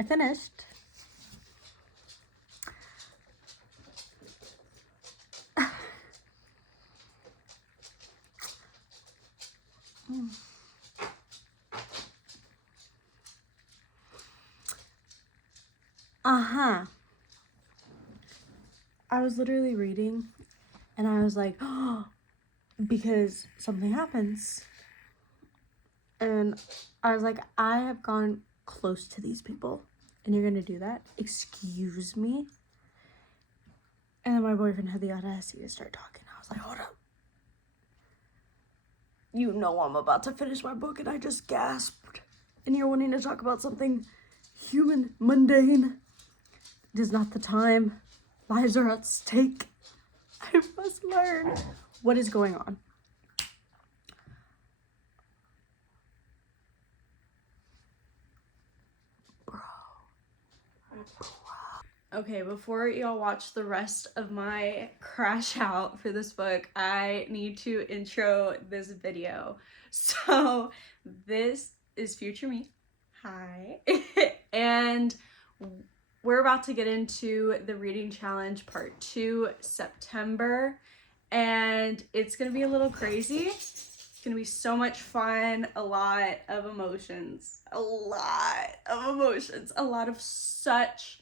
I finished. I was literally reading and I was like, oh, because something happens. And I was like, I have gone close to these people and you're gonna do that? Excuse me? And then my boyfriend had the audacity to start talking. I was like, hold up. You know I'm about to finish my book and I just gasped. And you're wanting to talk about something human, mundane. It is not the time. Lives are at stake. I must learn. What is going on? Okay, before y'all watch the rest of my crash out for this book, I need to intro this video. So this is future me. Hi. And we're about to get into the reading challenge part 2, September. And it's gonna be a little crazy. It's gonna be so much fun, a lot of emotions, a lot of such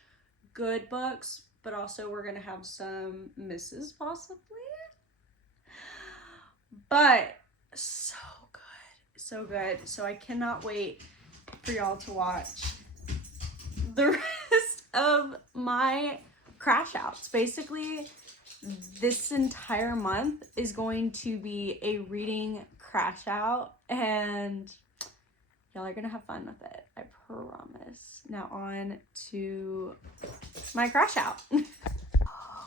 good books, but also we're gonna have some misses possibly, but so good. So I cannot wait for y'all to watch the rest of my crash outs. Basically, this entire month is going to be a reading crash out and y'all are gonna have fun with it, I promise. Now on to my crash out.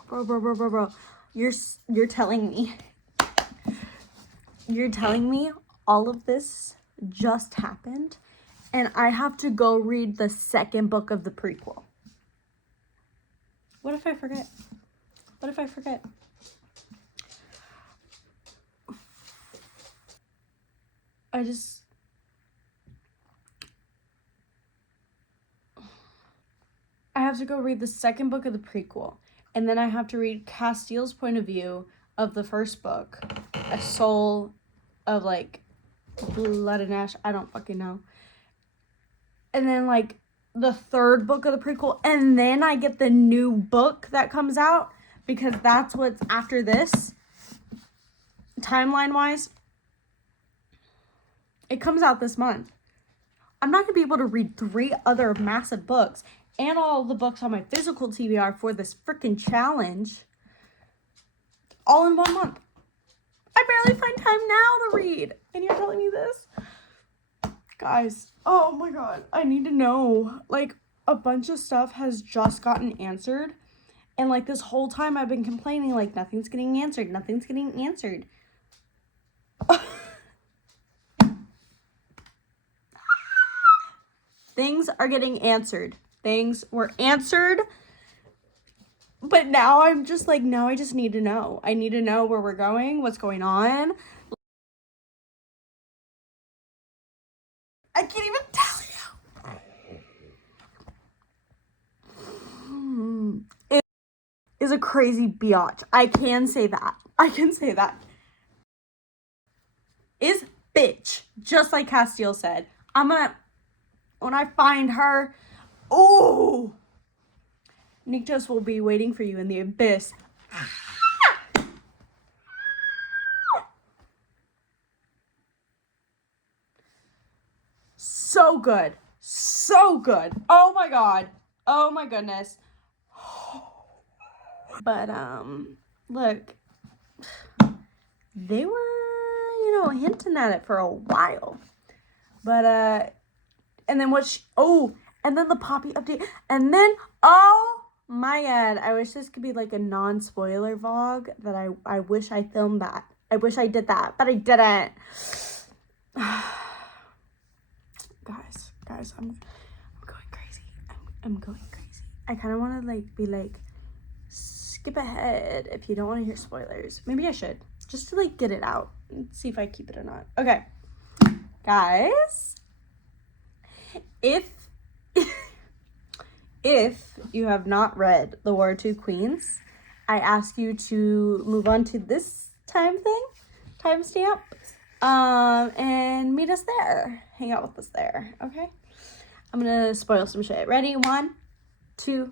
Bro. You're telling me all of this just happened and I have to go read the second book of the prequel. What if I forget? I have to go read the second book of the prequel, and then I have to read Castiel's point of view of the first book, A Soul of like Blood and Ash, I don't fucking know. And then like the third book of the prequel, and then I get the new book that comes out, because that's what's after this, timeline wise. It comes out this month. I'm not gonna be able to read 3 other massive books and all the books on my physical TBR for this freaking challenge all in 1 month. I barely find time now to read, and you're telling me this? Guys, oh my god, I need to know. Like, a bunch of stuff has just gotten answered, and like this whole time I've been complaining like nothing's getting answered. Things are getting answered. Things were answered. But now I'm just like, now I just need to know. I need to know where we're going, what's going on. I can't even tell you. It is a crazy biatch. I can say that. Is bitch. Just like Castiel said. When I find her, oh, Niktos will be waiting for you in the abyss. So good. Oh my god. Oh my goodness. But look, they were, hinting at it for a while. But and then and then the Poppy update, and then oh my god, I wish this could be like a non-spoiler vlog. That I wish I filmed that. I wish I did that, but I didn't. Guys, I'm going crazy. I'm going crazy. I kind of want to be skip ahead if you don't want to hear spoilers. Maybe I should, just to get it out and see if I keep it or not. Okay, guys, if If you have not read The War of Two Queens, I ask you to move on to this timestamp, and meet us there. Hang out with us there, okay? I'm gonna spoil some shit. Ready? 1, 2,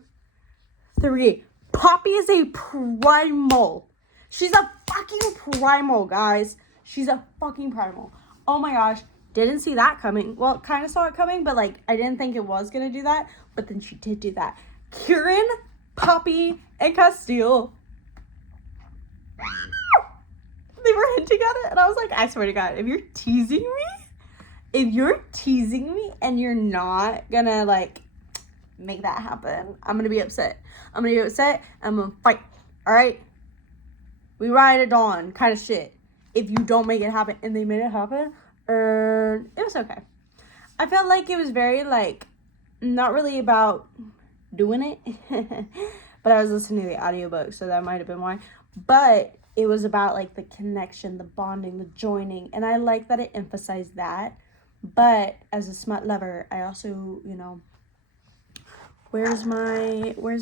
3. Poppy is a primal. She's a fucking primal, guys. She's a fucking primal. Oh my gosh. Didn't see that coming. Well, kind of saw it coming, but like, I didn't think it was gonna do that. But then she did do that. Kieran, Poppy, and Castile. They were hinting at it, and I was like, I swear to God, if you're teasing me and you're not gonna like make that happen, I'm gonna be upset. I'm gonna fight. All right, we ride at dawn kind of shit. If you don't make it happen, and they made it happen, it was okay. I felt like it was very like not really about doing it, but I was listening to the audiobook, so that might have been why. But it was about like the connection, the bonding, the joining, and I like that it emphasized that. But as a smut lover, I also, you know, where's my smut?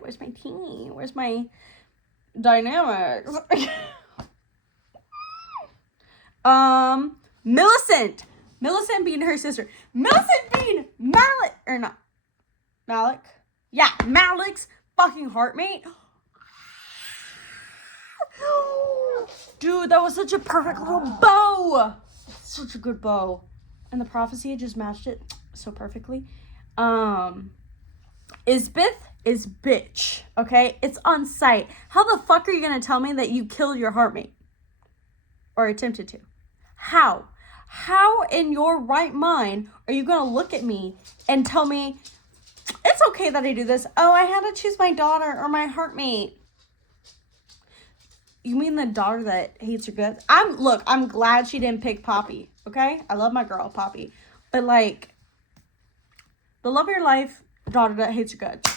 Where's my tea? Where's my dynamics? Millicent being her sister. Millicent being Malik. Yeah, Malik's fucking heartmate. Dude, that was such a perfect little bow. Such a good bow. And the prophecy just matched it so perfectly. Isbeth is bitch. Okay? It's on site. How the fuck are you gonna tell me that you killed your heartmate? Or attempted to? How? How in your right mind are you gonna look at me and tell me it's okay that I do this? Oh, I had to choose my daughter or my heartmate. You mean the daughter that hates her guts? I'm glad she didn't pick Poppy, okay? I love my girl, Poppy. But, like, the love of your life, daughter that hates your guts.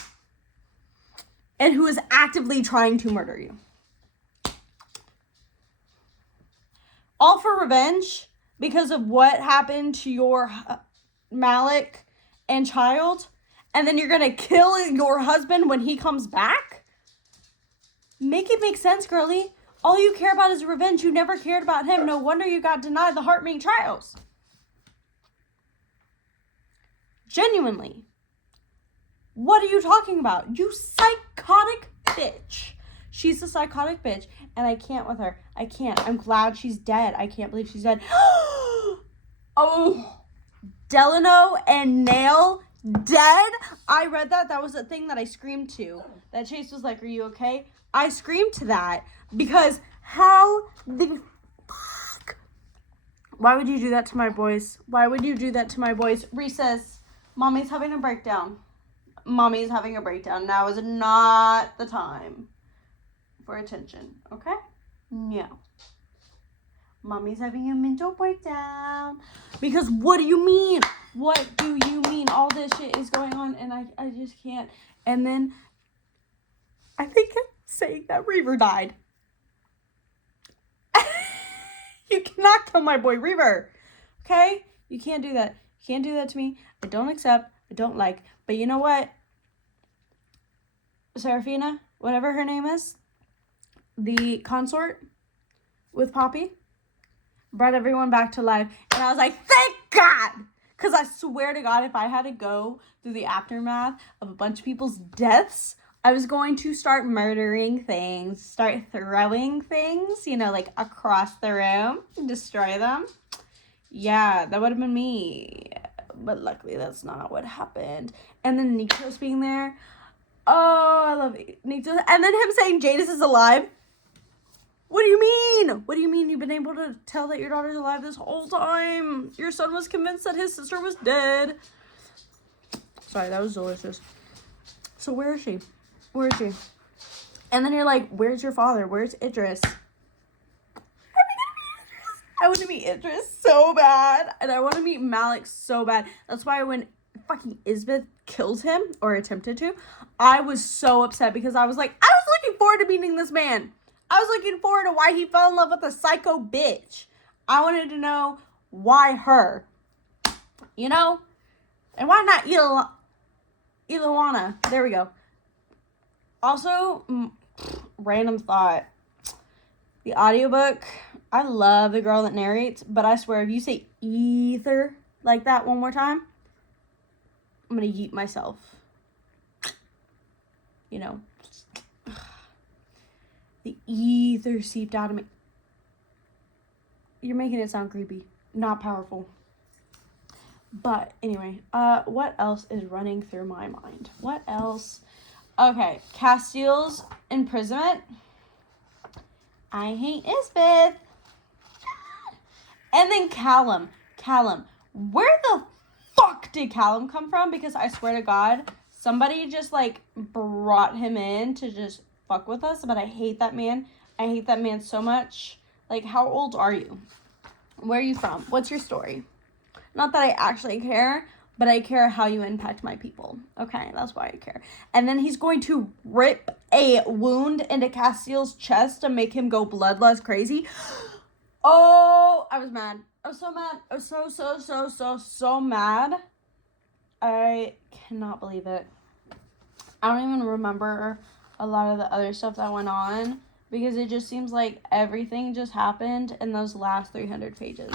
And who is actively trying to murder you. All for revenge because of what happened to your Malik and child. And then you're going to kill your husband when he comes back? Make it make sense, girly. All you care about is revenge. You never cared about him. No wonder you got denied the heartmate trials. Genuinely. What are you talking about? You psychotic bitch. She's a psychotic bitch. And I can't with her. I can't. I'm glad she's dead. I can't believe she's dead. Oh. Delano and Nail dead? I read that. That was a thing that I screamed to. That Chase was like, are you okay? I screamed to that because how the fuck? Why would you do that to my boys? Why would you do that to my boys? Recess. Mommy's having a breakdown. Mommy's having a breakdown. Now is not the time for attention. Okay? No. Mommy's having a mental breakdown. Because what do you mean? What do you mean? All this shit is going on and I just can't. And then I think saying that Reaver died. You cannot kill my boy Reaver. Okay? You can't do that. You can't do that to me. I don't accept. I don't like. But you know what? Serafina, whatever her name is, the consort with Poppy, brought everyone back to life. And I was like, thank God! Because I swear to God, if I had to go through the aftermath of a bunch of people's deaths, I was going to start murdering things, start throwing things, you know, like across the room, and destroy them. Yeah, that would have been me. But luckily, that's not what happened. And then Nikos being there. Oh, I love Nikos. And then him saying Jadis is alive. What do you mean? What do you mean you've been able to tell that your daughter's alive this whole time? Your son was convinced that his sister was dead. Sorry, that was delicious. So where is she? Where is she? And then you're like, where's your father? Where's Idris? I want to meet Idris so bad. And I want to meet Malik so bad. That's why when fucking Isbeth killed him, or attempted to, I was so upset because I was like, I was looking forward to meeting this man. I was looking forward to why he fell in love with a psycho bitch. I wanted to know why her. You know? And why not Iluana? There we go. Also, random thought. The audiobook, I love the girl that narrates, but I swear if you say ether like that one more time, I'm gonna yeet myself. You know. The ether seeped out of me. You're making it sound creepy. Not powerful. But anyway, what else is running through my mind? What else? Okay, Castiel's imprisonment. I hate Isbeth. And then Callum. Where the fuck did Callum come from? Because I swear to God, somebody just like brought him in to just fuck with us. But I hate that man. I hate that man so much. Like, how old are you? Where are you from? What's your story? Not that I actually care, but I care how you impact my people. Okay, that's why I care. And then he's going to rip a wound into Castiel's chest to make him go bloodlust crazy. Oh, I was mad. I was so mad. I was so mad. I cannot believe it. I don't even remember a lot of the other stuff that went on because it just seems like everything just happened in those last 300 pages.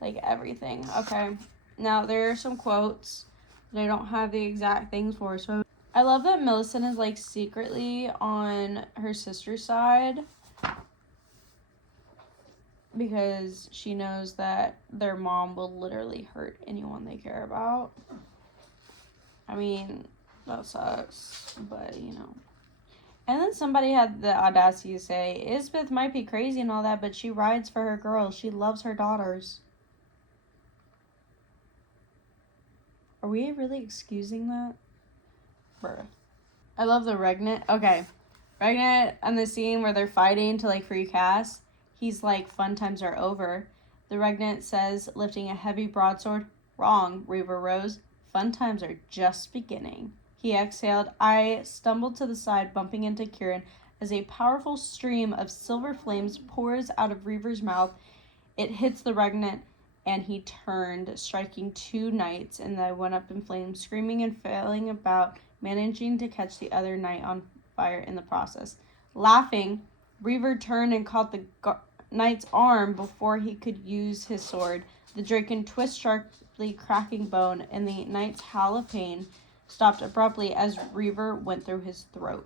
Like, everything. Okay. Now, there are some quotes that I don't have the exact things for. So, I love that Millicent is, like, secretly on her sister's side. Because she knows that their mom will literally hurt anyone they care about. I mean, that sucks. But, you know. And then somebody had the audacity to say, Isbeth might be crazy and all that, but she rides for her girls. She loves her daughters. Are we really excusing that? Bruh. I love the Regnant. Okay. Regnant and the scene where they're fighting to, like, free Cass. He's like, fun times are over. The Regnant says, lifting a heavy broadsword. Wrong, Reaver rose. Fun times are just beginning. He exhaled. I stumbled to the side, bumping into Kieran as a powerful stream of silver flames pours out of Reaver's mouth. It hits the Regnant, and he turned, striking two knights, and I went up in flames, screaming and failing about, managing to catch the other knight on fire in the process. Laughing, Reaver turned and caught the knight's arm before he could use his sword. The Draken twist sharply, cracking bone, and the knight's howl of pain stopped abruptly as Reaver went for his throat.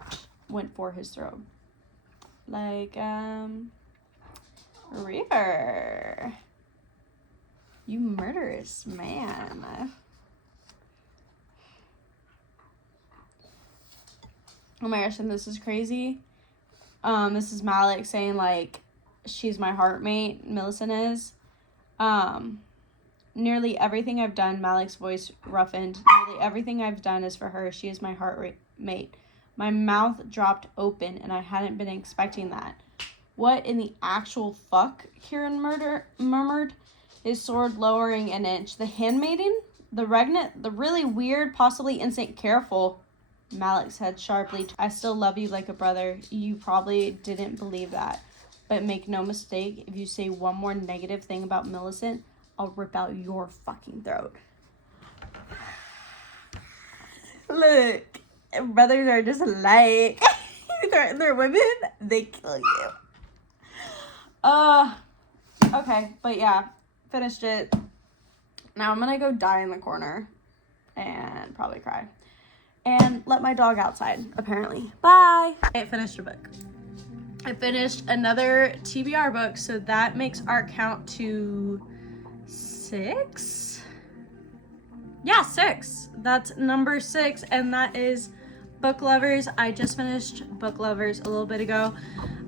Like, Reaver, you murderous man. Oh my gosh, and this is crazy. This is Malik saying, like, she's my heartmate, Millicent is. Nearly everything I've done, Malik's voice roughened. Nearly everything I've done is for her. She is my heartmate. My mouth dropped open, and I hadn't been expecting that. What in the actual fuck? Kieran murmured, his sword lowering an inch. The handmaiden? The Regnant? The really weird, possibly instant careful? Malik said sharply, I still love you like a brother. You probably didn't believe that. But make no mistake, if you say one more negative thing about Millicent, I'll rip out your fucking throat. Look, brothers are just like, you threaten their women, they kill you. Okay, but yeah, finished it. Now I'm gonna go die in the corner and probably cry. And let my dog outside, apparently. Bye! I finished a book. I finished another TBR book, so that makes our count to 6? Yeah, 6. That's number 6, and that is Book Lovers. I just finished Book Lovers a little bit ago.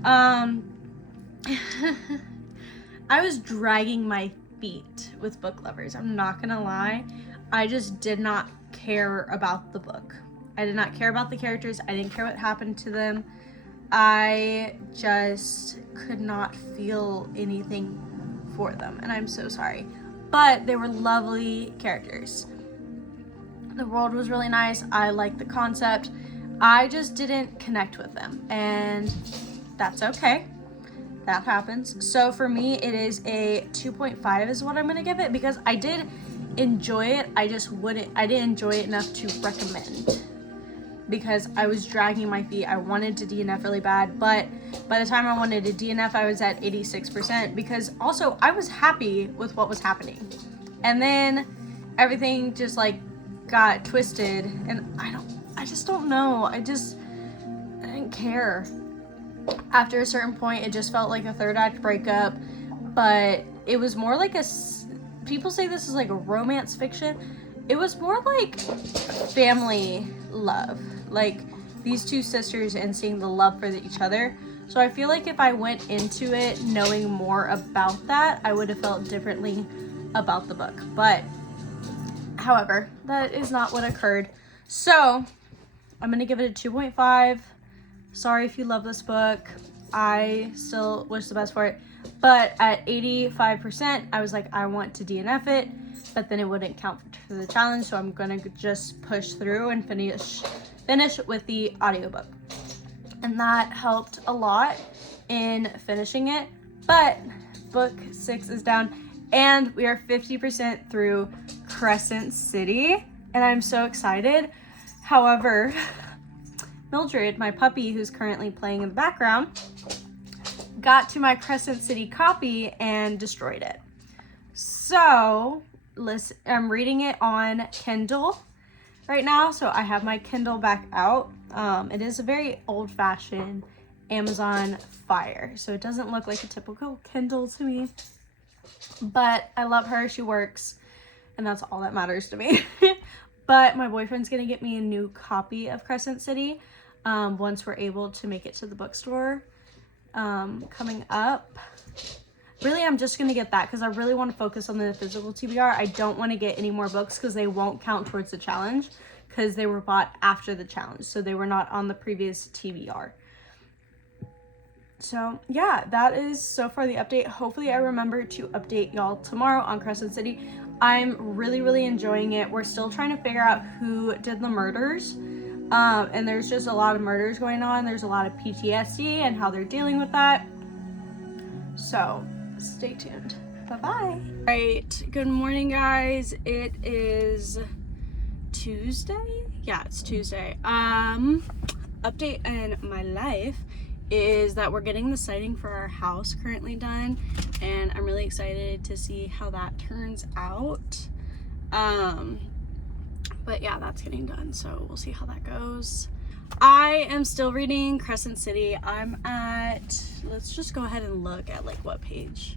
I was dragging my feet with Book Lovers. I'm not gonna lie. I just did not care about the book. I did not care about the characters. I didn't care what happened to them. I just could not feel anything for them, and I'm so sorry. But they were lovely characters. The world was really nice. I liked the concept. I just didn't connect with them, and that's okay. That happens. So for me, it is a 2.5 is what I'm going to give it, because I did enjoy it. I didn't enjoy it enough to recommend, because I was dragging my feet. I wanted to DNF really bad, but by the time I wanted to DNF, I was at 86%, because also I was happy with what was happening. And then everything just like got twisted, and I just don't know. I didn't care. After a certain point, it just felt like a third act breakup, but it was more like people say this is like a romance fiction. It was more like family love, like these two sisters and seeing the love for each other. So I feel like if I went into it knowing more about that, I would have felt differently about the book. But however, that is not what occurred. So I'm gonna give it a 2.5. Sorry if you love this book. I still wish the best for it. But at 85%, I was like, I want to DNF it, but then it wouldn't count for the challenge. So I'm gonna just push through and finish with the audiobook. And that helped a lot in finishing it. But book 6 is down, and we are 50% through Crescent City, and I'm so excited. However, Mildred, my puppy who's currently playing in the background, got to my Crescent City copy and destroyed it. So listen, I'm reading it on Kindle right now, so I have my Kindle back out. It is a very old-fashioned Amazon Fire, so it doesn't look like a typical Kindle to me, but I love her. She works, and that's all that matters to me. But my boyfriend's gonna get me a new copy of Crescent City once we're able to make it to the bookstore coming up. Really, I'm just gonna get that because I really want to focus on the physical TBR. I don't want to get any more books because they won't count towards the challenge, because they were bought after the challenge, so they were not on the previous TBR. So yeah, that is so far the update. Hopefully I remember to update y'all tomorrow on Crescent City. I'm really enjoying it. We're still trying to figure out who did the murders, and there's just a lot of murders going on. There's a lot of PTSD and how they're dealing with that, so stay tuned. Bye-bye. Right, good morning guys. It is Tuesday. Yeah, it's Tuesday. Update in my life is that we're getting the siding for our house currently done, and I'm really excited to see how that turns out. But yeah, that's getting done, so we'll see how that goes. I am still reading Crescent City. I'm at, let's just go ahead and look at like what page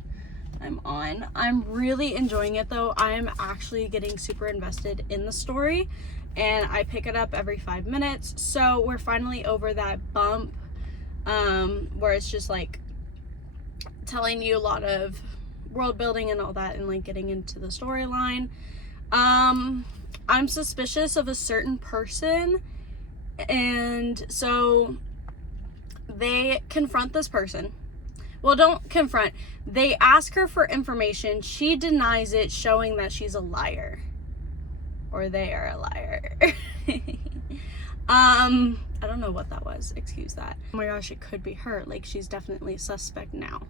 I'm on. I'm really enjoying it though. I'm actually getting super invested in the story, and I pick it up every 5 minutes. So we're finally over that bump where it's just like telling you a lot of world building and all that, and like getting into the storyline. I'm suspicious of a certain person, and so they confront this person. Well, don't confront. They ask her for information. She denies it, showing that she's a liar. Or they are a liar. I don't know what that was. Excuse that. Oh my gosh, it could be her. Like, she's definitely a suspect now.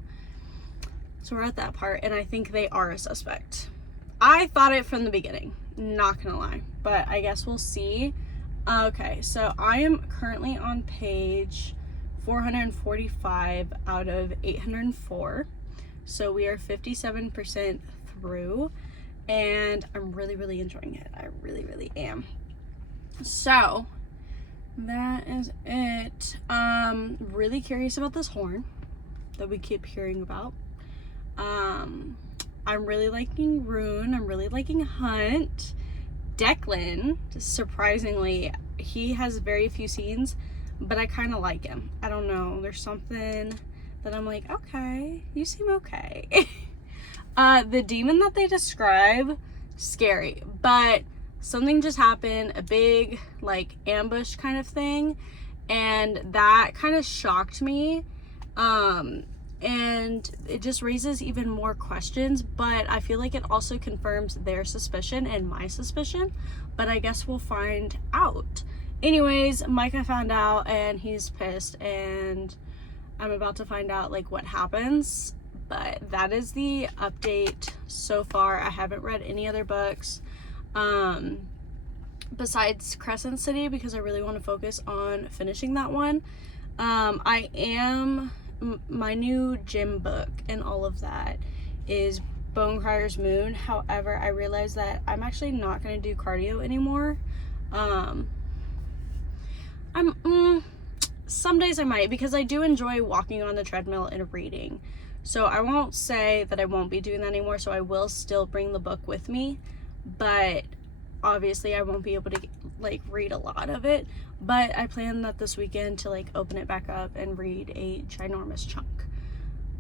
So we're at that part, and I think they are a suspect. I thought it from the beginning. Not gonna lie. But I guess we'll see. Okay, so I am currently on page 445 out of 804, so we are 57% through, and I'm really enjoying it. I really am. So that is it. Really curious about this horn that we keep hearing about. I'm really liking Rune. I'm really liking Hunt. Declan, surprisingly, he has very few scenes, but I kind of like him. I don't know. There's something that I'm like, okay, you seem okay. The demon that they describe, scary, but something just happened, a big like ambush kind of thing, and that kind of shocked me. And it just raises even more questions, but I feel like it also confirms their suspicion and my suspicion, but I guess we'll find out. Anyways, Micah found out and he's pissed, and I'm about to find out like what happens, But that is the update so far. I haven't read any other books besides Crescent City because I really want to focus on finishing that one. I am, my new gym book and all of that is Bonecryer's Moon. However, I realized that I'm actually not going to do cardio anymore. Some days I might, because I do enjoy walking on the treadmill and reading. So I won't say that I won't be doing that anymore, so I will still bring the book with me, but obviously I won't be able to like read a lot of it. But I plan that this weekend to like open it back up and read a ginormous chunk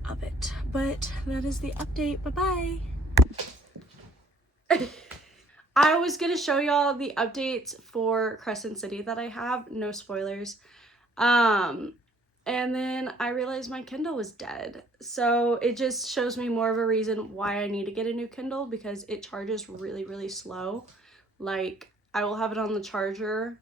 of it. But that is the update. Bye-bye. I was gonna show y'all the updates for Crescent City that I have, no spoilers. And then I realized my Kindle was dead. So it just shows me more of a reason why I need to get a new Kindle, because it charges really, really slow. Like, I will have it on the charger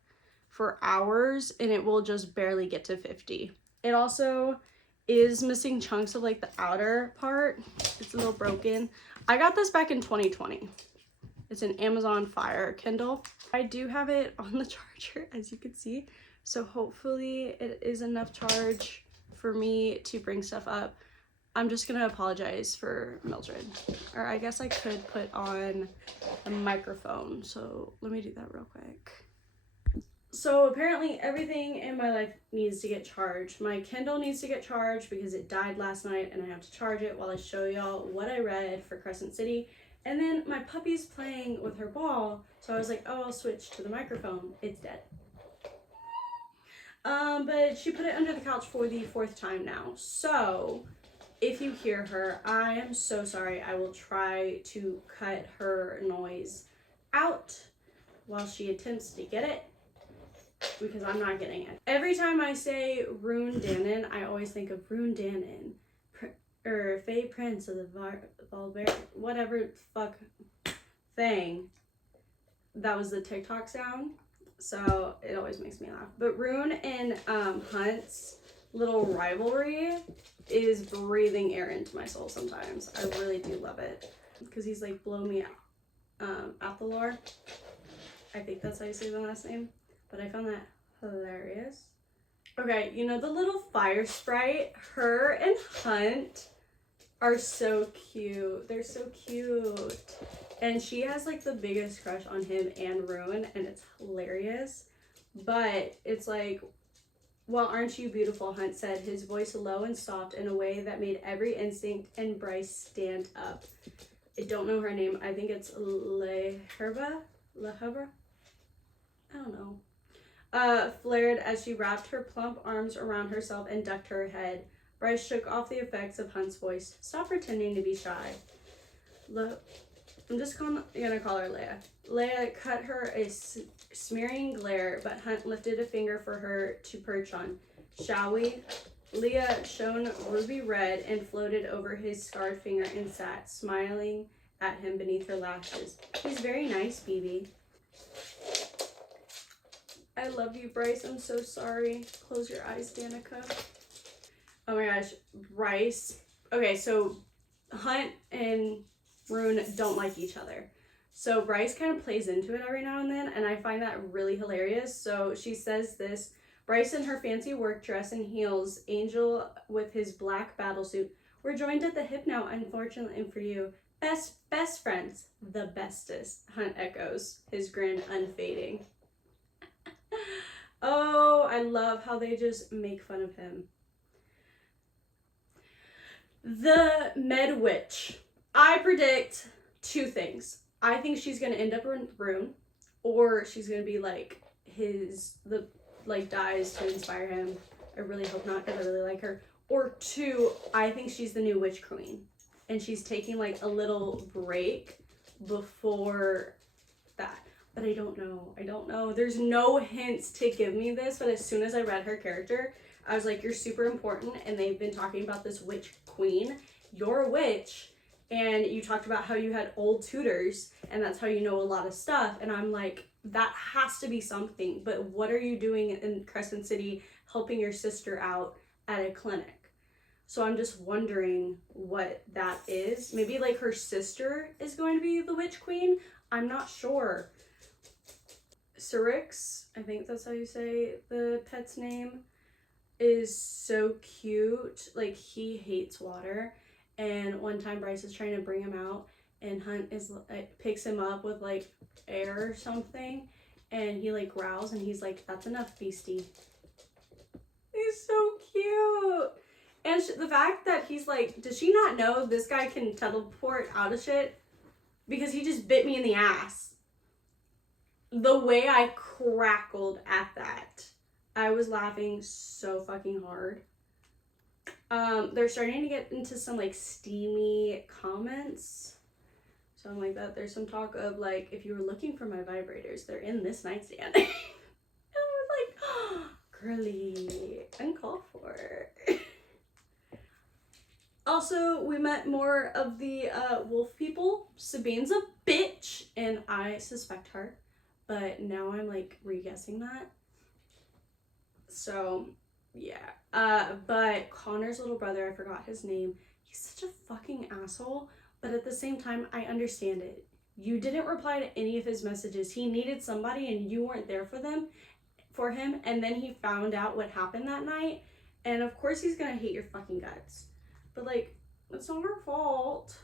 for hours and it will just barely get to 50. It also is missing chunks of like the outer part. It's a little broken. I got this back in 2020. It's an Amazon Fire Kindle. I do have it on the charger, as you can see. So hopefully it is enough charge for me to bring stuff up. I'm just gonna apologize for Mildred. Or I guess I could put on a microphone. So let me do that real quick. So apparently everything in my life needs to get charged. My Kindle needs to get charged because it died last night and I have to charge it while I show y'all what I read for Crescent City. And then my puppy's playing with her ball, so I was like, oh, I'll switch to the microphone. It's dead. But she put it under the couch for the 4th time now. So if you hear her, I am so sorry. I will try to cut her noise out while she attempts to get it, because I'm not getting it. Every time I say Rune Dannon, I always think of Rune Dannon. Or Faye Prince of the Valber, whatever fuck thing. That was the TikTok sound, so it always makes me laugh. But Rune and Hunt's little rivalry is breathing air into my soul sometimes. I really do love it, because he's like, blow me out the lore. I think that's how you say the last name, but I found that hilarious. Okay, you know the little fire sprite? Her and Hunt are so cute. They're so cute. And she has like the biggest crush on him and Rune, and it's hilarious. But it's like, well, aren't you beautiful, Hunt said, his voice low and soft in a way that made every instinct in Bryce stand up. I don't know her name. I think it's Leherba? I don't know. Flared as she wrapped her plump arms around herself and ducked her head. Bryce shook off the effects of Hunt's voice. Stop pretending to be shy. I'm just gonna call her Leia. Leia cut her a smearing glare, but Hunt lifted a finger for her to perch on. Shall we? Leia shone ruby red and floated over his scarred finger and sat, smiling at him beneath her lashes. He's very nice, BB. I love you, Bryce. I'm so sorry. Close your eyes, Danica. Oh my gosh, Bryce. Okay, so Hunt and Rune don't like each other. So Bryce kind of plays into it every now and then, and I find that really hilarious. So she says this: Bryce in her fancy work dress and heels, Angel with his black battle suit. We're joined at the hip now, unfortunately for you. Best friends. The bestest, Hunt echoes, his grin unfading. Oh, I love how they just make fun of him. The Med Witch. I predict 2 things. I think she's gonna end up in Rune, or she's gonna be like dies to inspire him. I really hope not, because I really like her. Or 2, I think she's the new Witch Queen, and she's taking like a little break before that. But I don't know. There's no hints to give me this, but as soon as I read her character, I was like, you're super important, and they've been talking about this Witch Queen. You're a witch, and you talked about how you had old tutors, and that's how you know a lot of stuff. And I'm like, that has to be something. But what are you doing in Crescent City helping your sister out at a clinic? So I'm just wondering what that is. Maybe like her sister is going to be the Witch Queen. I'm not sure. Syrinx, I think that's how you say the pet's name, is so cute. Like, he hates water, and one time Bryce is trying to bring him out, and Hunt is picks him up with like air or something, and he like growls, and he's like, "That's enough, beastie." He's so cute. And the fact that he's like, does she not know this guy can teleport out of shit? Because he just bit me in the ass. The way I crackled at that, I was laughing so fucking hard. They're starting to get into some like steamy comments. So I'm like that. There's some talk of like, if you were looking for my vibrators, they're in this nightstand. And I was like, oh, girly, uncalled for. Also, we met more of the wolf people. Sabine's a bitch, and I suspect her, but now I'm like re-guessing that. So yeah, but Connor's little brother, I forgot his name, he's such a fucking asshole, but at the same time I understand it. You didn't reply to any of his messages. He needed somebody and you weren't there for him, and then he found out what happened that night, and of course he's gonna hate your fucking guts. But like, it's not her fault.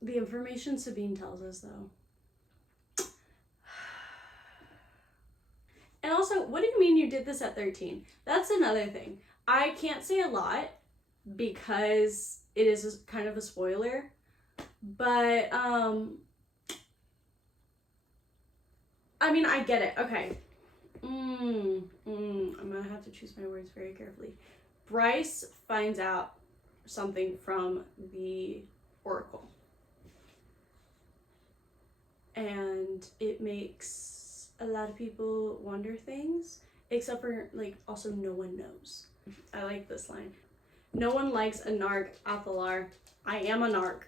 The information Sabine tells us though. And also, what do you mean you did this at 13? That's another thing. I can't say a lot because it is kind of a spoiler, but I mean, I get it. Okay. I'm gonna have to choose my words very carefully. Bryce finds out something from the Oracle, and it makes a lot of people wonder things, except for like, also no one knows. I like this line. No one likes a narc, Athalar. I am a narc.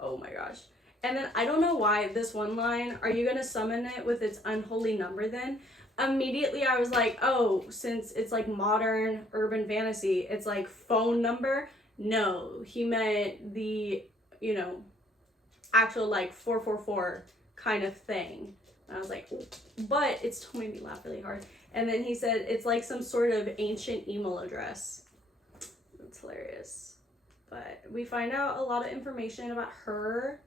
Oh my gosh. And then I don't know why this one line, are you gonna summon it with its unholy number then? Immediately I was like, oh, since it's like modern urban fantasy, it's like phone number. No, he meant the, you know, actual like 444 kind of thing. And I was like, ooh. But it still made me laugh really hard. And then he said it's like some sort of ancient email address. That's hilarious. But we find out a lot of information about her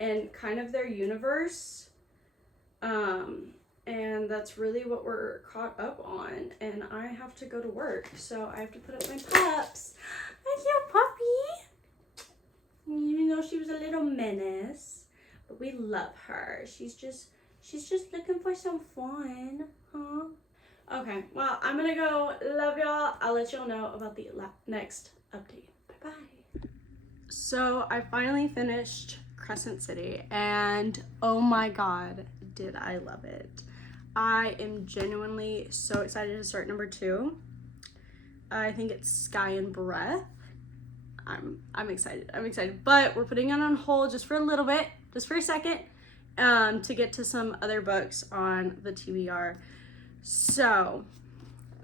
and kind of their universe. And that's really what we're caught up on. And I have to go to work, so I have to put up my pups. My little puppy. Even though she was a little menace, but we love her. She's just looking for some fun, huh? Okay, well, I'm gonna go. Love y'all. I'll let y'all know about the next update. Bye-bye. So I finally finished Crescent City, and oh my god, did I love it. I am genuinely so excited to start number 2. I think it's Sky and Breath. I'm excited. But we're putting it on hold just for a little bit, just for a second, to get to some other books on the TBR. So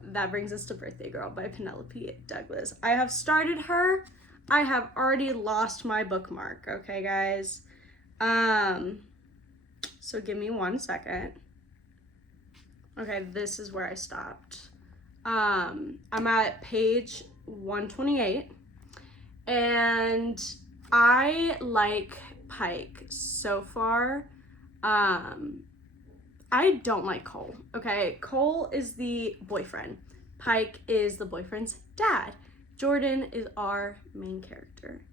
that brings us to Birthday Girl by Penelope Douglas. I have started her. I have already lost my bookmark, okay, guys? So give me 1 second. Okay, this is where I stopped. I'm at page 128, and I like Pike so far. I don't like Cole, okay? Cole is the boyfriend. Pike is the boyfriend's dad. Jordan is our main character.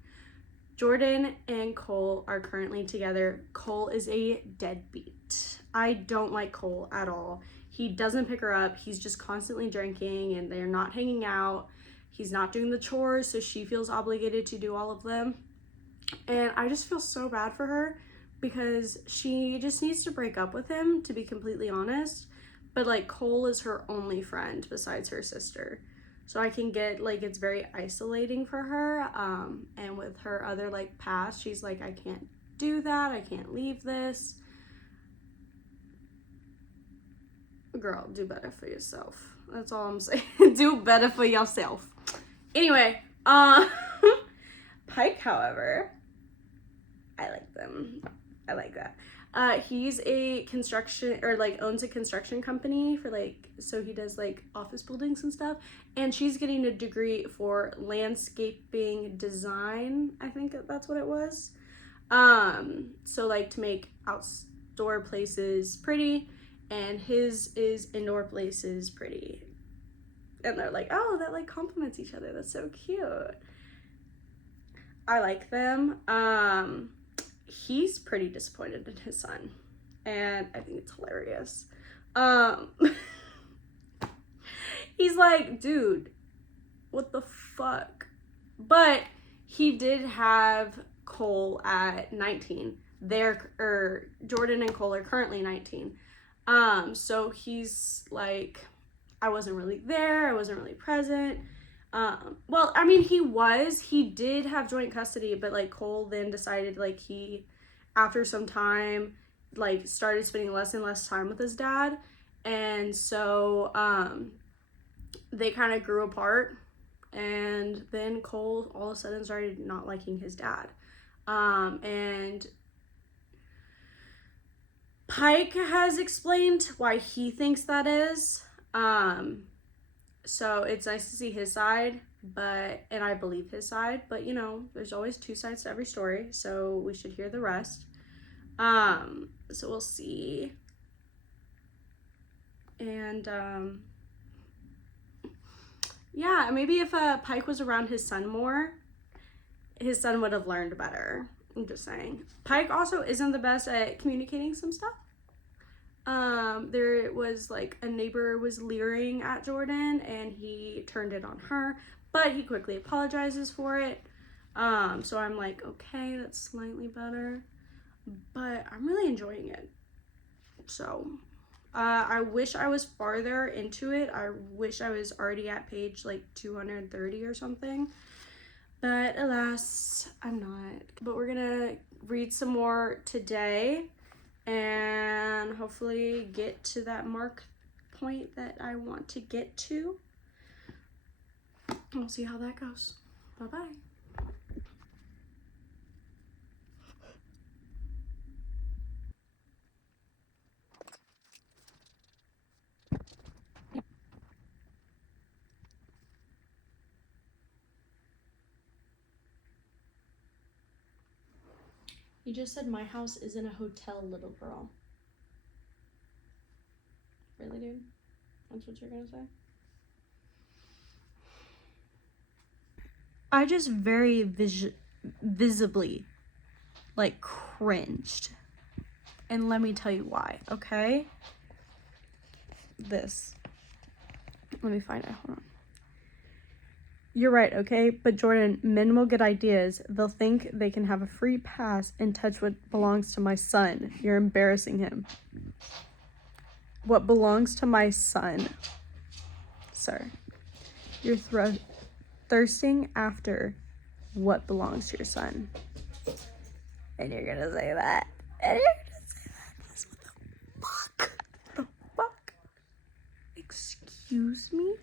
Jordan and Cole are currently together. Cole is a deadbeat. I don't like Cole at all. He doesn't pick her up. He's just constantly drinking, and they're not hanging out. He's not doing the chores, so she feels obligated to do all of them. And I just feel so bad for her because she just needs to break up with him, to be completely honest. But like, Cole is her only friend besides her sister. So I can get, like, it's very isolating for her. And with her other like past, she's like, I can't do that. I can't leave this. Girl, do better for yourself. That's all I'm saying. Do better for yourself. Anyway, Pike, however, I like them. I like that. He's a construction, or like owns a construction company for like, so he does like office buildings and stuff. And she's getting a degree for landscaping design. I think that's what it was. So like to make outdoor places pretty, and his is indoor places pretty. And they're like, oh, that like complements each other. That's so cute. I like them. He's pretty disappointed in his son, and I think it's hilarious. He's like, dude, what the fuck? But he did have Cole at 19. Jordan and Cole are currently 19. So he's like, I wasn't really there. I wasn't really present. Well, I mean, he did have joint custody, but like Cole then decided like after some time, like started spending less and less time with his dad. And so, they kind of grew apart, and then Cole all of a sudden started not liking his dad. And Pike has explained why he thinks that is. So it's nice to see his side, and I believe his side, but you know, there's always two sides to every story, so we should hear the rest. So we'll see. And, yeah, maybe if Pike was around his son more, his son would have learned better. I'm just saying. Pike also isn't the best at communicating some stuff. There was like a neighbor was leering at Jordan, and he turned it on her, but he quickly apologizes for it. So I'm like, okay, that's slightly better, but I'm really enjoying it. So, I wish I was farther into it. I wish I was already at page like 230 or something, but alas, I'm not. But we're gonna read some more today and hopefully get to that mark point that I want to get to. We'll see how that goes. Bye-bye. You just said my house isn't a hotel, little girl. Really, dude? That's what you're gonna say? I just very visibly, like, cringed. And let me tell you why, okay? This. Let me find it. Hold on. You're right, okay? But Jordan, men will get ideas. They'll think they can have a free pass and touch what belongs to my son. You're embarrassing him. What belongs to my son? Sir, you're thirsting after what belongs to your son. And you're gonna say that. And you're gonna say that. What the fuck? The fuck? Excuse me?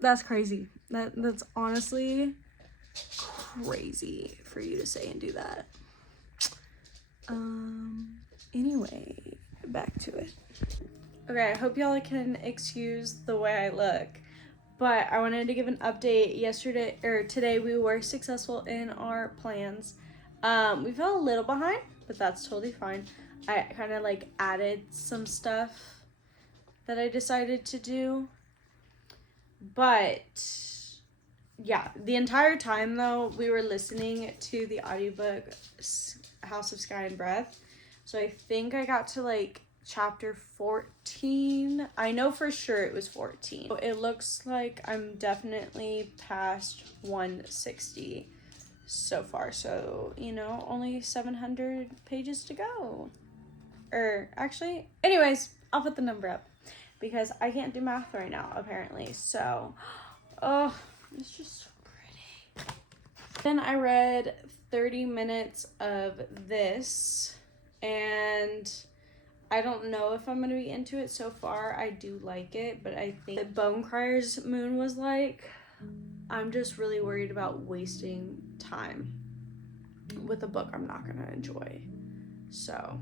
That's crazy. That's honestly crazy for you to say and do that. Anyway, back to it. Okay, I hope y'all can excuse the way I look, but I wanted to give an update. Today we were successful in our plans. We fell a little behind, but that's totally fine. I kind of like added some stuff that I decided to do. But yeah, the entire time though, we were listening to the audiobook House of Sky and Breath. So I think I got to like chapter 14. I know for sure it was 14. It looks like I'm definitely past 160 so far. So, you know, only 700 pages to go. Or actually, anyways, I'll put the number up because I can't do math right now, apparently. So, oh, it's just so pretty. Then I read 30 minutes of this, and I don't know if I'm gonna be into it. So far I do like it, but I think that Bone Crier's Moon was like, I'm just really worried about wasting time with a book I'm not gonna enjoy. So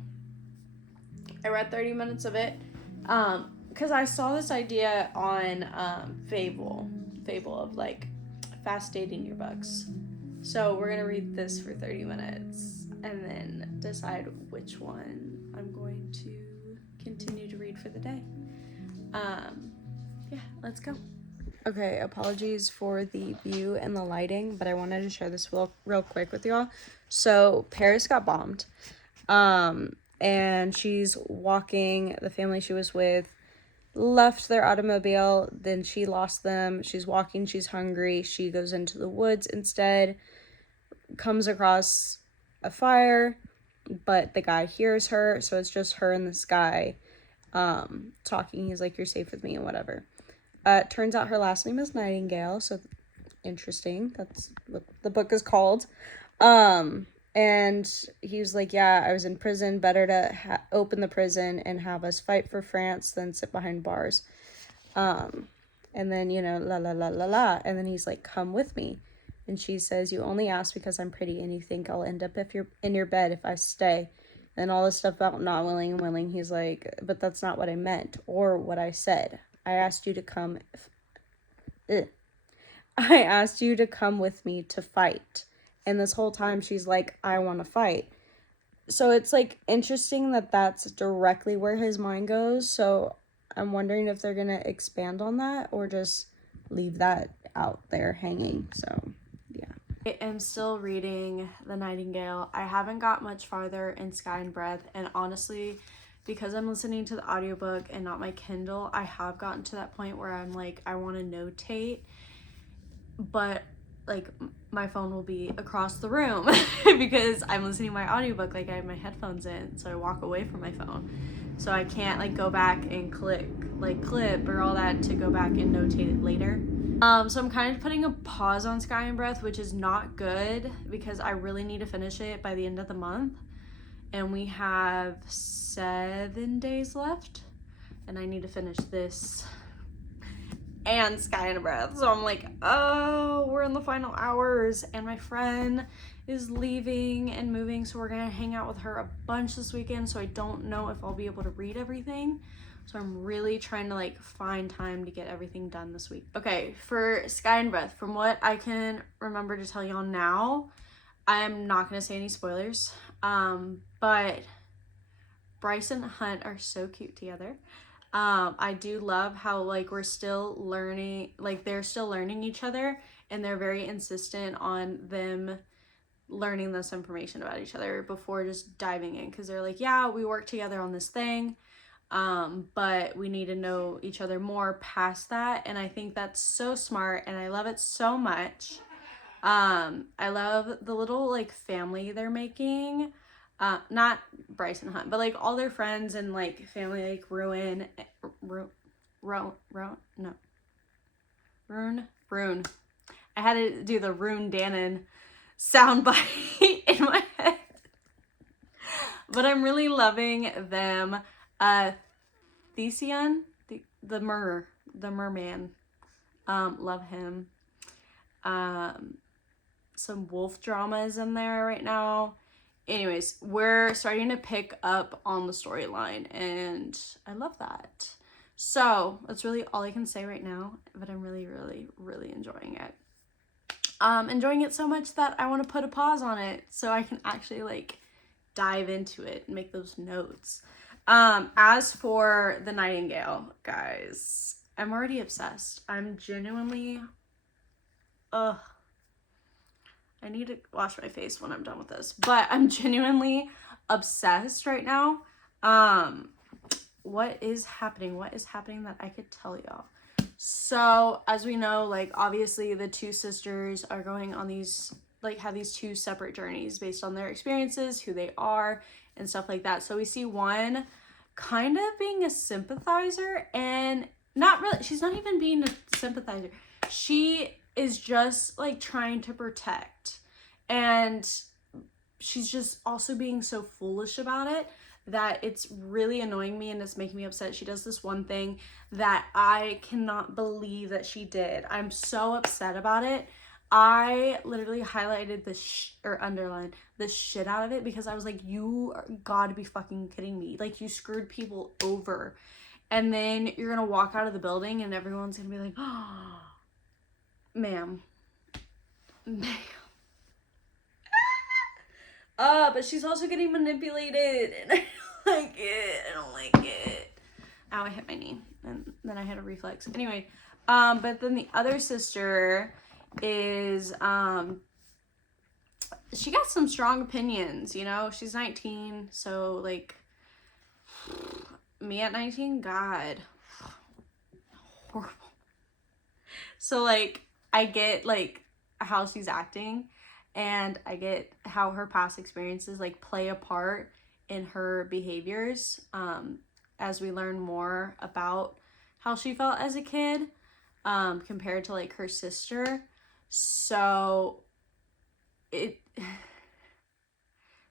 I read 30 minutes of it because I saw this idea on Fable of like fast dating your books. So we're gonna read this for 30 minutes and then decide which one I'm going to continue to read for the day. Yeah, let's go. Okay, apologies for the view and the lighting, but I wanted to share this real quick with y'all. So Paris got bombed. And she's walking, the family she was with left their automobile, then she lost them. She's walking, she's hungry. She goes into the woods instead, comes across a fire, but the guy hears her, so it's just her and this guy talking. He's like, you're safe with me and whatever. Turns out her last name is Nightingale, so interesting. That's what the book is called. And he was like, yeah, I was in prison. Better to open the prison and have us fight for France than sit behind bars. And then, you know, la, la, la, la, la. And then he's like, come with me. And she says, you only ask because I'm pretty and you think I'll end up if you're in your bed if I stay. And all this stuff about not willing and willing. He's like, but that's not what I meant or what I said. I asked you to come. I asked you to come with me to fight. And this whole time she's like, I want to fight. So it's like interesting that that's directly where his mind goes. So I'm wondering if they're going to expand on that or just leave that out there hanging. So yeah. I am still reading The Nightingale. I haven't got much farther in Sky and Breath. And honestly, because I'm listening to the audiobook and not my Kindle, I have gotten to that point where I'm like, I want to notate. But like my phone will be across the room because I'm listening to my audiobook, like I have my headphones in, so I walk away from my phone, so I can't like go back and clip or all that to go back and notate it later. So I'm kind of putting a pause on Sky and Breath, which is not good because I really need to finish it by the end of the month, and we have 7 days left, and I need to finish this and Sky and Breath. So I'm like, oh, we're in the final hours and my friend is leaving and moving, so we're gonna hang out with her a bunch this weekend, so I don't know if I'll be able to read everything. So I'm really trying to like find time to get everything done this week. Okay, for Sky and Breath, from what I can remember to tell y'all now, I'm not gonna say any spoilers, but Bryce and Hunt are so cute together. I do love how like we're still learning, like they're still learning each other, and they're very insistent on them learning this information about each other before just diving in, because they're like, yeah, we work together on this thing, but we need to know each other more past that. And I think that's so smart and I love it so much. I love the little like family they're making. Not Bryce and Hunt, but like all their friends and like family, like Rune. I had to do the Rune Dannon soundbite in my head, but I'm really loving them. Theseon, the merman, love him. Some wolf drama is in there right now. Anyways, we're starting to pick up on the storyline, and I love that. So that's really all I can say right now, but I'm really, really, really enjoying it. Enjoying it so much that I want to put a pause on it so I can actually like dive into it and make those notes. As for The Nightingale, guys, I'm already obsessed. I'm genuinely, I need to wash my face when I'm done with this, but I'm genuinely obsessed right now. What is happening? What is happening that I could tell y'all? So as we know, like obviously the two sisters are going on these, like have these two separate journeys based on their experiences, who they are and stuff like that. So we see one kind of being a sympathizer, and not really, she's not even being a sympathizer. She is just like trying to protect, and she's just also being so foolish about it that it's really annoying me and it's making me upset. She does this one thing that I cannot believe that she did. I'm so upset about it. I literally highlighted or underlined the shit out of it because I was like, you gotta be fucking kidding me. Like, you screwed people over. And then you're gonna walk out of the building and everyone's gonna be like, oh, ma'am. But she's also getting manipulated and I don't like it. I don't like it. Ow, I hit my knee and then I had a reflex. Anyway, but then the other sister is, she got some strong opinions, you know? She's 19, so like, me at 19, God, horrible. So like, I get like how she's acting, and I get how her past experiences like play a part in her behaviors, as we learn more about how she felt as a kid, compared to like her sister. So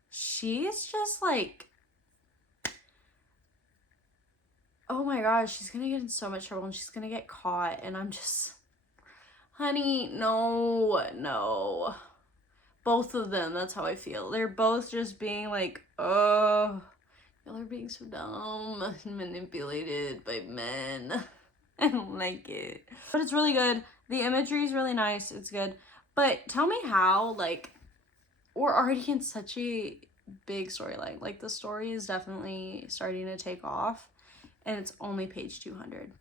she's just like, oh my gosh, she's gonna get in so much trouble and she's gonna get caught, and I'm just, honey, no. Both of them, that's how I feel. They're both just being like, oh, y'all are being so dumb and manipulated by men. I don't like it. But it's really good. The imagery is really nice. It's good. But tell me how, like, we're already in such a big storyline. Like, the story is definitely starting to take off. And it's only page 200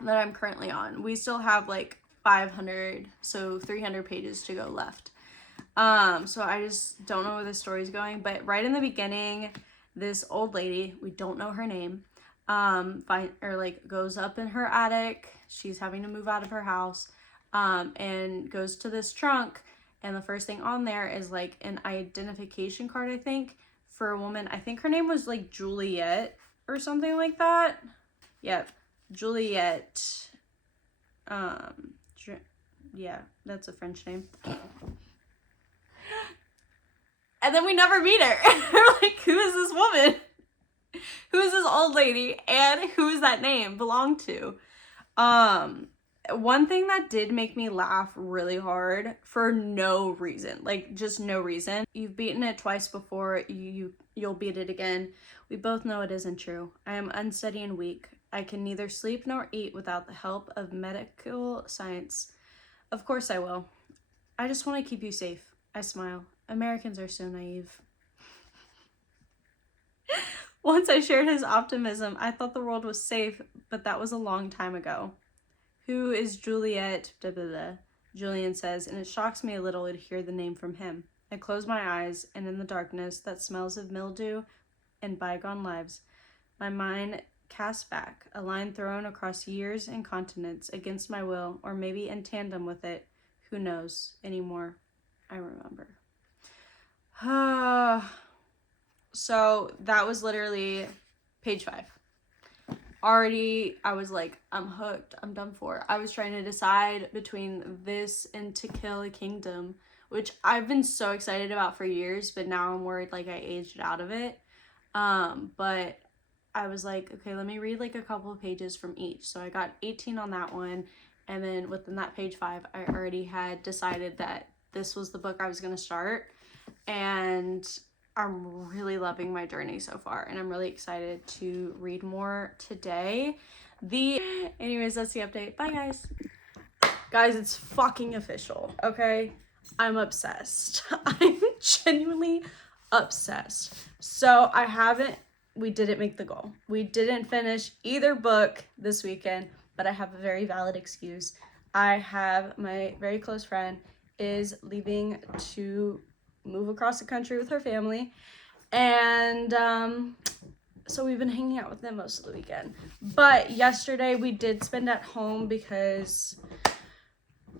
that I'm currently on. We still have, like, 500, so 300 pages to go left. So I just don't know where the story's going, but right in the beginning, this old lady, we don't know her name, goes up in her attic. She's having to move out of her house, and goes to this trunk, and the first thing on there is like an identification card, I think, for a woman. I think her name was like Juliet or something like that. Yep, Juliet. Yeah, that's a French name. And then we never meet her. We're like, who is this woman? Who is this old lady? And who is that name belong to? One thing that did make me laugh really hard for no reason, like just no reason. You've beaten it twice before, you'll beat it again. We both know it isn't true. I am unsteady and weak. I can neither sleep nor eat without the help of medical science. Of course I will. I just want to keep you safe. I smile. Americans are so naive. Once I shared his optimism, I thought the world was safe, but that was a long time ago. Who is Juliet? Blah, blah, blah, Julian says, and it shocks me a little to hear the name from him. I close my eyes, and in the darkness that smells of mildew and bygone lives, my mind casts back, a line thrown across years and continents against my will, or maybe in tandem with it. Who knows anymore? I remember. So that was literally page 5. Already, I was like, I'm hooked. I'm done for. I was trying to decide between this and To Kill a Kingdom, which I've been so excited about for years, but now I'm worried like I aged out of it. But I was like, okay, let me read like a couple of pages from each. So I got 18 on that one. And then within that page 5, I already had decided that this was the book I was going to start. And I'm really loving my journey so far. And I'm really excited to read more today. Anyways, that's the update. Bye, guys. Guys, it's fucking official, okay? I'm obsessed. I'm genuinely obsessed. So we didn't make the goal. We didn't finish either book this weekend, but I have a very valid excuse. I have my very close friend is leaving to move across the country with her family, and so we've been hanging out with them most of the weekend. But yesterday we did spend at home because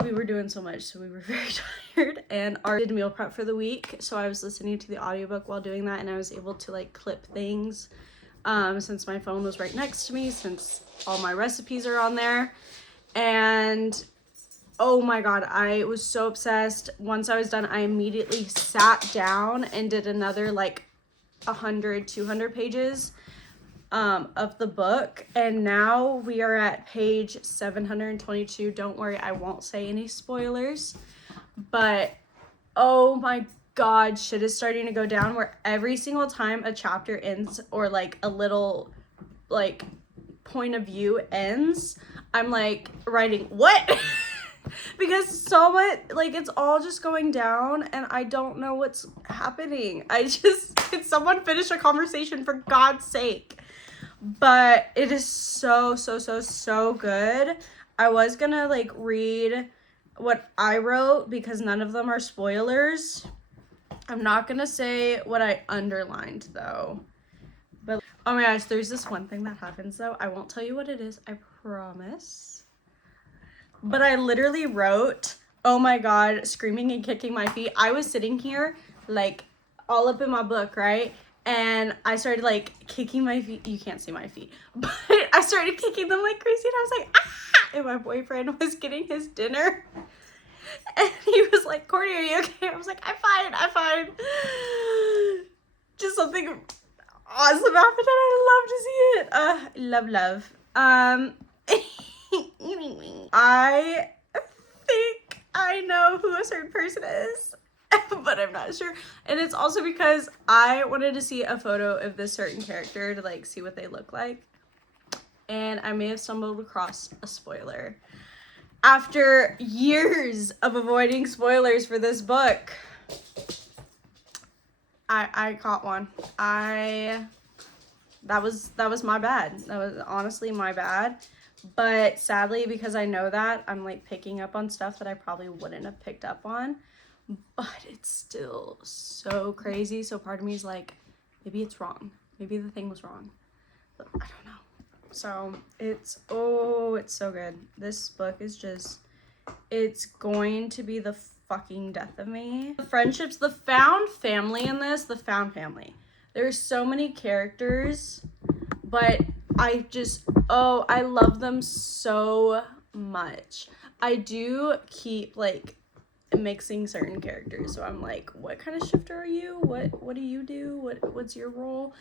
we were doing so much, so we were very tired, and I did meal prep for the week, so I was listening to the audiobook while doing that, and I was able to like clip things since my phone was right next to me, since all my recipes are on there. And oh my god, I was so obsessed. Once I was done, I immediately sat down and did another like 100, 200 pages of the book, and now we are at page 722. Don't worry, I won't say any spoilers, but oh my god, shit is starting to go down where every single time a chapter ends or like a little like point of view ends, I'm like writing what? Because so much, like, it's all just going down and I don't know what's happening. Can someone finish a conversation for God's sake? But it is so good. I was gonna like read what I wrote because none of them are spoilers. I'm not gonna say what I underlined though. But oh my gosh, there's this one thing that happens though. I won't tell you what it is, I promise. But I literally wrote, oh my god, screaming and kicking my feet. I was sitting here like all up in my book, right? And I started like kicking my feet. You can't see my feet, but I started kicking them like crazy and I was like, ah! And my boyfriend was getting his dinner and he was like, Courtney, are you okay? I was like, I'm fine. Just something awesome happened and I love to see it. Love. I think I know who a certain person is, but I'm not sure. And it's also because I wanted to see a photo of this certain character to like see what they look like. And I may have stumbled across a spoiler. After years of avoiding spoilers for this book, I caught one. That was my bad. That was honestly my bad. But sadly, because I know that, I'm like picking up on stuff that I probably wouldn't have picked up on. But it's still so crazy. So part of me is like, maybe it's wrong. Maybe the thing was wrong. But I don't know. So it's so good. This book is just, it's going to be the fucking death of me. The friendships, the found family in this, the found family. There's so many characters, but I love them so much. I do keep like mixing certain characters, so I'm like, what kind of shifter are you? What do you do? What's your role?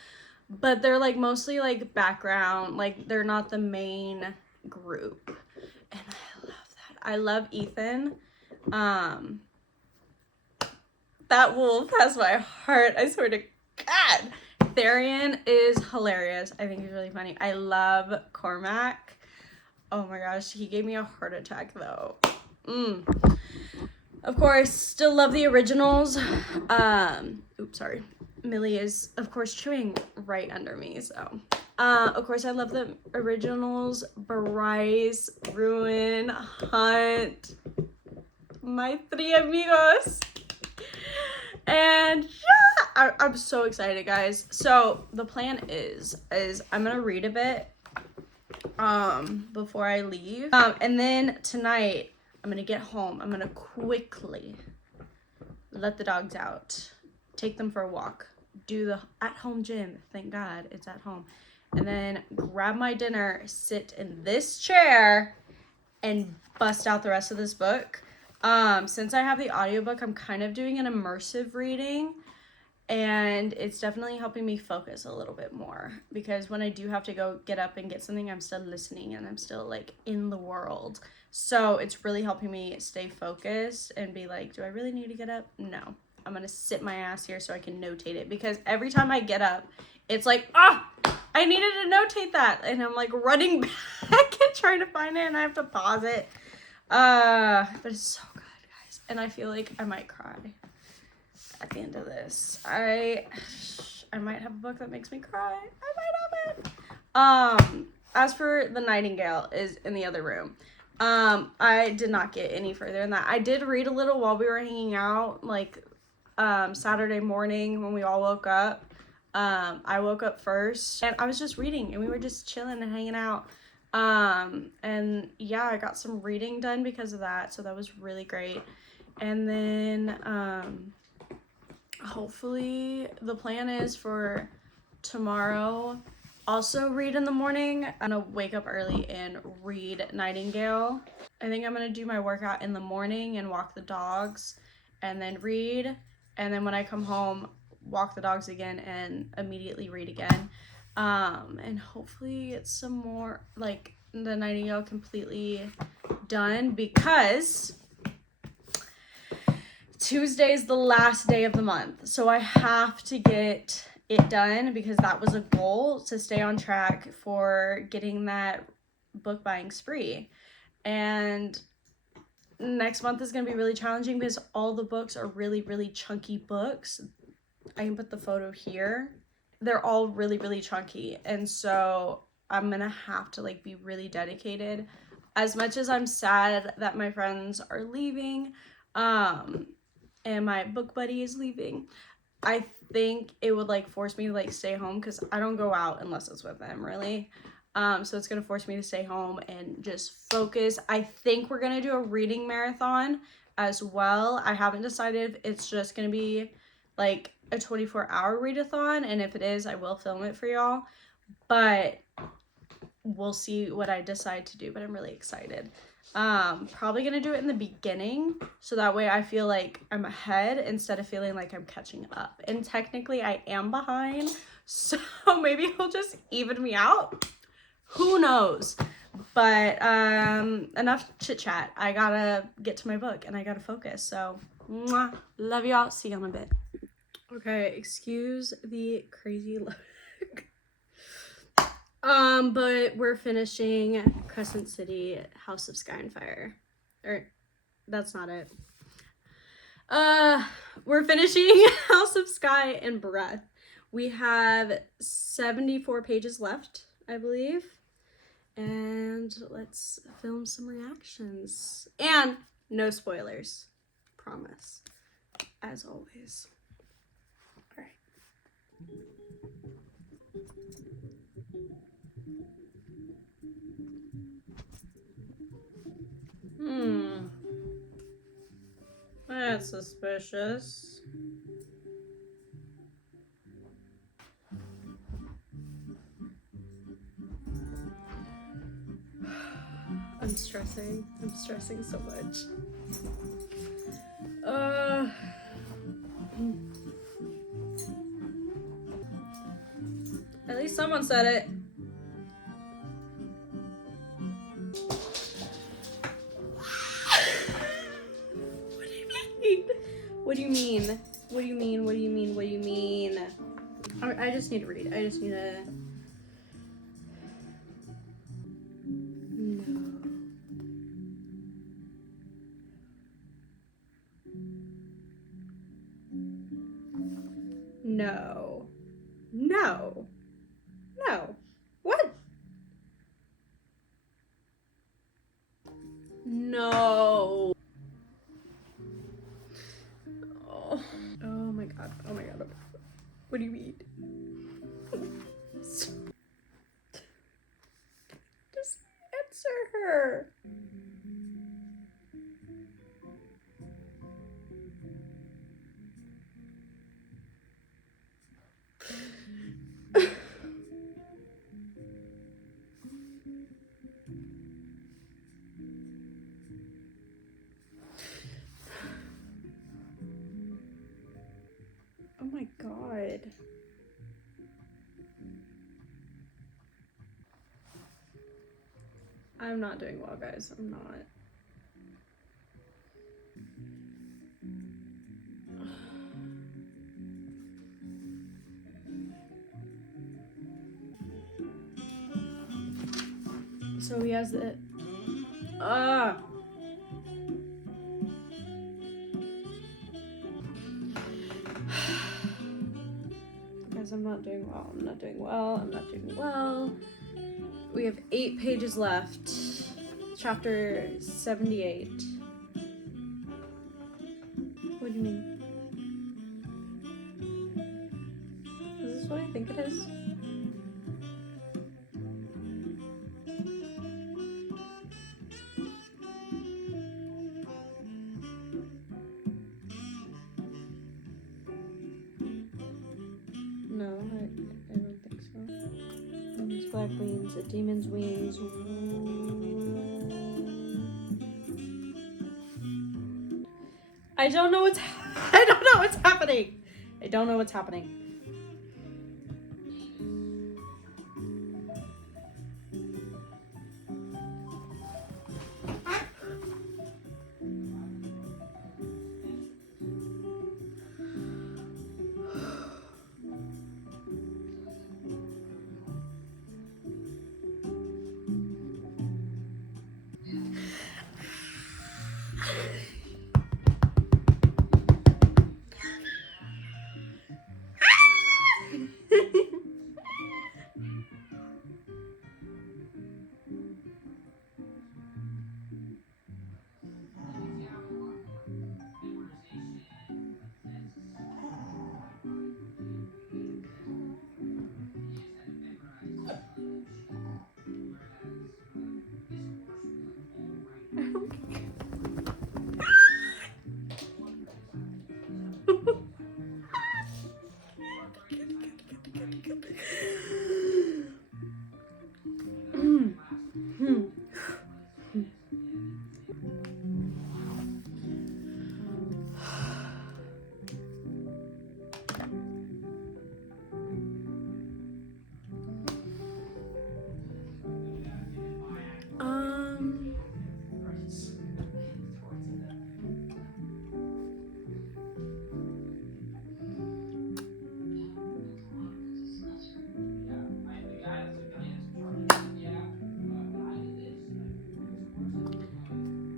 But they're like mostly like background, like they're not the main group. And I love that. I love Ethan. That wolf has my heart, I swear to God. Therian is hilarious. I think he's really funny. I love Cormac. Oh my gosh, he gave me a heart attack though. Of course, still love the originals. Oops, sorry. Millie is, of course, chewing right under me, so. Of course, I love the originals. Bryce, Ruin, Hunt, my three amigos. And yeah, I'm so excited, guys. So the plan is I'm gonna read a bit before I leave. And then tonight I'm gonna get home. I'm gonna quickly let the dogs out, take them for a walk, do the at-home gym. Thank God it's at home. And then grab my dinner, sit in this chair, and bust out the rest of this book. Since I have the audiobook, I'm kind of doing an immersive reading, and it's definitely helping me focus a little bit more, because when I do have to go get up and get something, I'm still listening and I'm still like in the world. So it's really helping me stay focused and be like, do I really need to get up? No, I'm gonna sit my ass here so I can notate it, because every time I get up, it's like, I needed to notate that, and I'm like running back and trying to find it, and I have to pause it. But it's so good, guys, and I feel like I might cry at the end of this. I might have a book that makes me cry. I might have it. As for The Nightingale is in the other room. I did not get any further than that. I did read a little while we were hanging out, like Saturday morning when we all woke up. I woke up first and I was just reading, and we were just chilling and hanging out. And yeah, I got some reading done because of that, so that was really great. And then hopefully the plan is for tomorrow also read in the morning. I'm gonna wake up early and read Nightingale. I think I'm gonna do my workout in the morning and walk the dogs and then read, and then when I come home, walk the dogs again and immediately read again. And hopefully it's some more, like, the Nightingale completely done, because Tuesday is the last day of the month. So I have to get it done, because that was a goal, to stay on track for getting that book buying spree. And next month is going to be really challenging, because all the books are really, really chunky books. I can put the photo here. They're all really, really chunky. And so I'm going to have to, like, be really dedicated. As much as I'm sad that my friends are leaving, and my book buddy is leaving, I think it would, like, force me to, like, stay home, because I don't go out unless it's with them, really. So it's going to force me to stay home and just focus. I think we're going to do a reading marathon as well. I haven't decided if it's just going to be, like, a 24-hour readathon, and if it is, I will film it for y'all. But we'll see what I decide to do, but I'm really excited. Probably gonna do it in the beginning, so that way I feel like I'm ahead instead of feeling like I'm catching up. And technically I am behind, so maybe he'll just even me out. Who knows? But enough chit chat. I gotta get to my book and I gotta focus. So mwah, love y'all. See you in a bit. Okay, excuse the crazy look. But we're finishing Crescent City, House of Sky and Fire. Or, that's not it. We're finishing House of Sky and Breath. We have 74 pages left, I believe. And let's film some reactions. And no spoilers. Promise. As always. All right. That's suspicious. I'm stressing. I'm stressing so much. At least someone said it. What do you mean? What do you mean? What do you mean? What do you mean? I just need to read. I just need to... No. No. No. What? No. Oh. Oh my god. Oh my god. What do you mean? Just answer her. Oh my god. I'm not doing well, guys. I'm not. So he has the... Guys, I'm not doing well. I'm not doing well. I'm not doing well. We have 8 pages left. Chapter 78. What do you mean? Is this what I think it is? No, I don't think so. Woman's black wings, a demon's wings. I don't know what's happening. I don't know what's happening.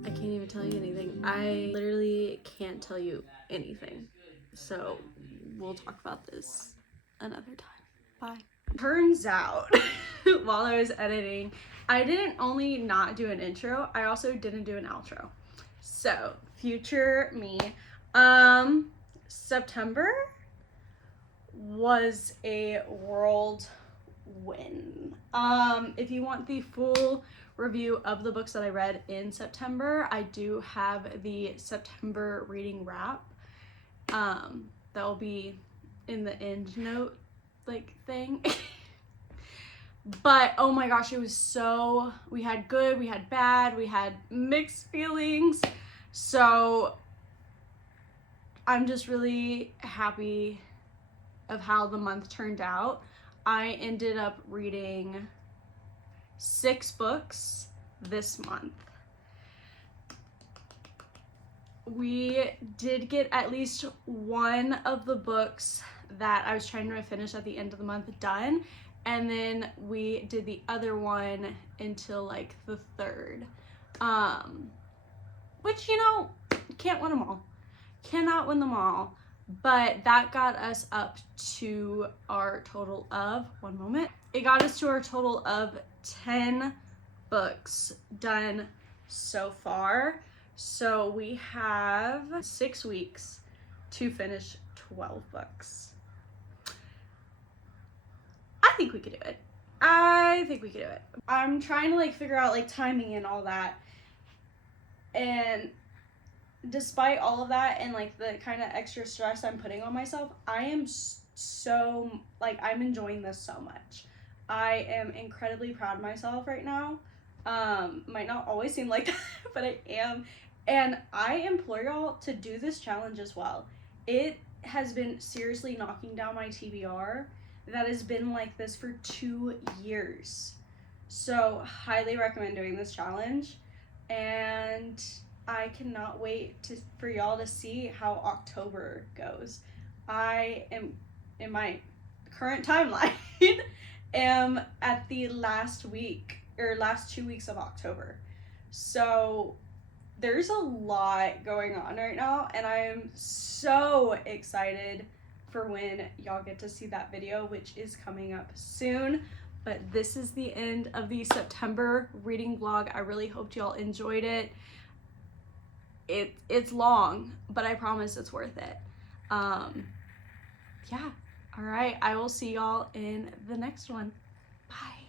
I can't even tell you anything. I literally can't tell you anything. So we'll talk about this another time. Bye. Turns out, while I was editing, I didn't only not do an intro, I also didn't do an outro. So, future me. September was a whirlwind. If you want the full review of the books that I read in September, I do have the September reading wrap. That will be in the end note thing. But oh my gosh, it was so, we had good, we had bad, we had mixed feelings. So I'm just really happy of how the month turned out. I ended up reading 6 books this month. We did get at least one of the books that I was trying to finish at the end of the month done, and then we did the other one until like the 3rd. Which, you know, can't win them all. Cannot win them all. But that got us up to our total of, one moment, it got us to our total of 10 books done so far. So we have 6 weeks to finish 12 books. I think we could do it. I think we could do it. I'm trying to like figure out like timing and all that. And despite all of that and like the kind of extra stress I'm putting on myself, I am so like, I'm enjoying this so much. I am incredibly proud of myself right now. Might not always seem like that, but I am. And I implore y'all to do this challenge as well. It has been seriously knocking down my TBR that has been like this for 2 years. So highly recommend doing this challenge. And I cannot wait for y'all to see how October goes. I am, in my current timeline, am at the last 2 weeks of October. So there's a lot going on right now, and I am so excited for when y'all get to see that video, which is coming up soon. But this is the end of the September reading vlog. I really hoped y'all enjoyed it. It's long, but I promise it's worth it. Yeah. All right. I will see y'all in the next one. Bye.